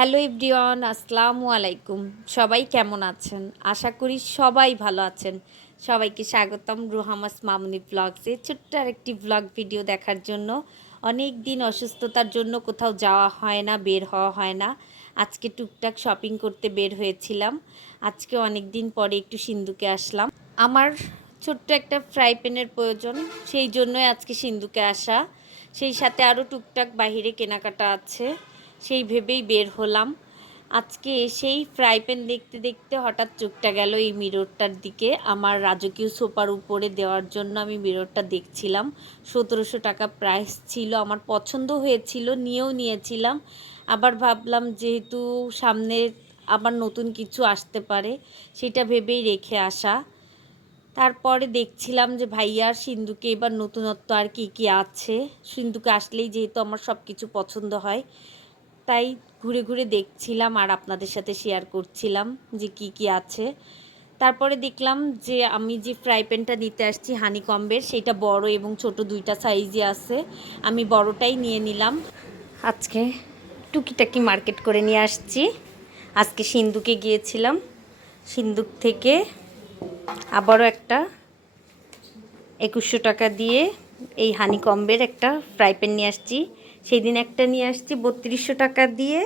Hello everyone, আসসালামু আলাইকুম। সবাই কেমন আছেন? আশা করি সবাই ভালো আছেন। সবাইকে স্বাগতম রুহামাস মামুনি ব্লগসে ছোট্ট আরেকটি ব্লগ ভিডিও দেখার জন্য। অনেক দিন অসুস্থতার জন্য কোথাও যাওয়া হয় না, বের হওয়া হয় না। আজকে টুকটাক শপিং করতে বের হয়েছিলাম। আজকে অনেক দিন পরে একটু সিন্ধুকে আসলাম। আমার ছোট্ট একটা ফ্রাই প্যানের প্রয়োজন, সেই জন্যই আজকে সিন্ধুকে আসা। সেই সাথে আরও টুকটাক বাহিরে কেনাকাটা আছে, সেই ভেবেই বের হলাম। আজকে এসেই ফ্রাই প্যান দেখতে দেখতে হঠাৎ চোখটা গেল এই মিররটার দিকে। আমার রাজকীয় সোফার উপরে দেওয়ার জন্য আমি মিররটা দেখছিলাম। 1700 টাকা প্রাইস ছিল, আমার পছন্দ হয়েছিল, নিয়েও নিয়েছিলাম। আবার ভাবলাম যেহেতু সামনে আবার নতুন কিছু আসতে পারে, সেটা ভেবেই রেখে আসা। তারপরে দেখছিলাম যে ভাইয়ার সিন্ধুকে এবার নতুনত্ব আর কি কি আছে। সিন্ধুকে আসলেই যেহেতু আমার সব কিছু পছন্দ হয়, তাই ঘুরে ঘুরে দেখছিলাম আর আপনাদের সাথে শেয়ার করছিলাম যে কি কি আছে। তারপরে দেখলাম যে আমি যে ফ্রাই প্যানটা নিতে আসছি হানিকম্বের, সেটা বড় এবং ছোট দুইটা সাইজে আছে। আমি বড়টাই নিয়ে নিলাম। আজকে টুকিটাকি মার্কেট করে নিয়ে আসছি। আজকে সিন্ধুকে গিয়েছিলাম, সিন্ধুক থেকে আবারও একটা 2100 টাকা দিয়ে এই হানিকম্বের একটা ফ্রাই প্যান নিয়ে আসছি। সেই দিন একটা নিয়ে আসছি 3200 টাকা দিয়ে,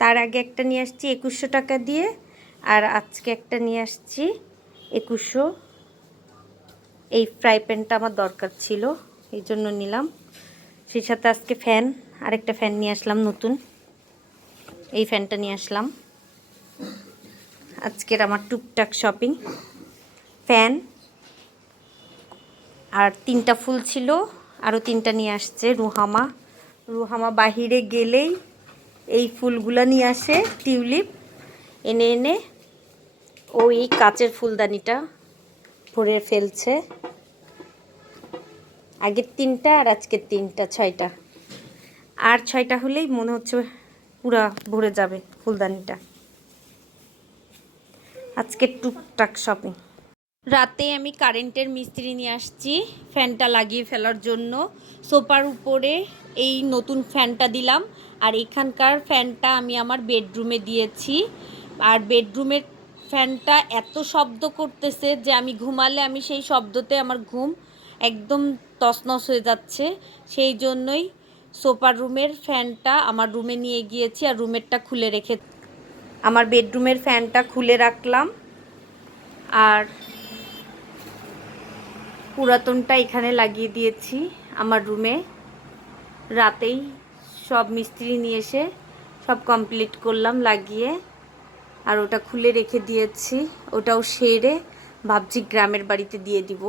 তার আগে একটা নিয়ে আসছি 2100 টাকা দিয়ে, আর আজকে একটা নিয়ে আসছি 2100। এই ফ্রাই প্যানটা আমার দরকার ছিল, এই জন্য নিলাম। সেই সাথে আজকে আরেকটা ফ্যান নিয়ে আসলাম নতুন, এই ফ্যানটা নিয়ে আসলাম। আজকের আমার টুকটাক শপিং, ফ্যান আর 3টা ফুল ছিল, আরও 3টা নিয়ে আসছে রুহামা বাহিরে গেলেই এই ফুলগুলো নিয়ে আসে, টিউলিপ এনে এনে ও এই কাচের ফুলদানিটা ভরে ফেলছে। আগের 3টা আর আজকের 3টা, 6টা। আর 6টা হলেই মনে হচ্ছে পুরা ভরে যাবে ফুলদানিটা। আজকের টুকটাক শপিং। রাতে আমি কারেন্টের মিস্ত্রি নিয়ে আসছি ফ্যানটা লাগিয়ে ফেলার জন্য। সোফার উপরে এই নতুন ফ্যানটা দিলাম, আর এখানকার ফ্যানটা আমি আমার বেডরুমে দিয়েছি। আর বেডরুমের ফ্যানটা এত শব্দ করতেছে যে আমি ঘুমালে আমি সেই শব্দতে আমার ঘুম একদম তছনছ হয়ে যাচ্ছে। সেই জন্যই সোফার রুমের ফ্যানটা আমার রুমে নিয়ে গিয়েছি, আর রুমেরটা খুলে রেখে আমার বেডরুমের ফ্যানটা খুলে রাখলাম। আর পুরাতনটা এখানে লাগিয়ে দিয়েছি আমার রুমে। রাতেই সব মিস্ত্রি নিয়ে এসে সব কমপ্লিট করলাম লাগিয়ে, আর ওটা খুলে রেখে দিয়েছি। ওটাও সেরে ভাবছি গ্রামের বাড়িতে দিয়ে দিব।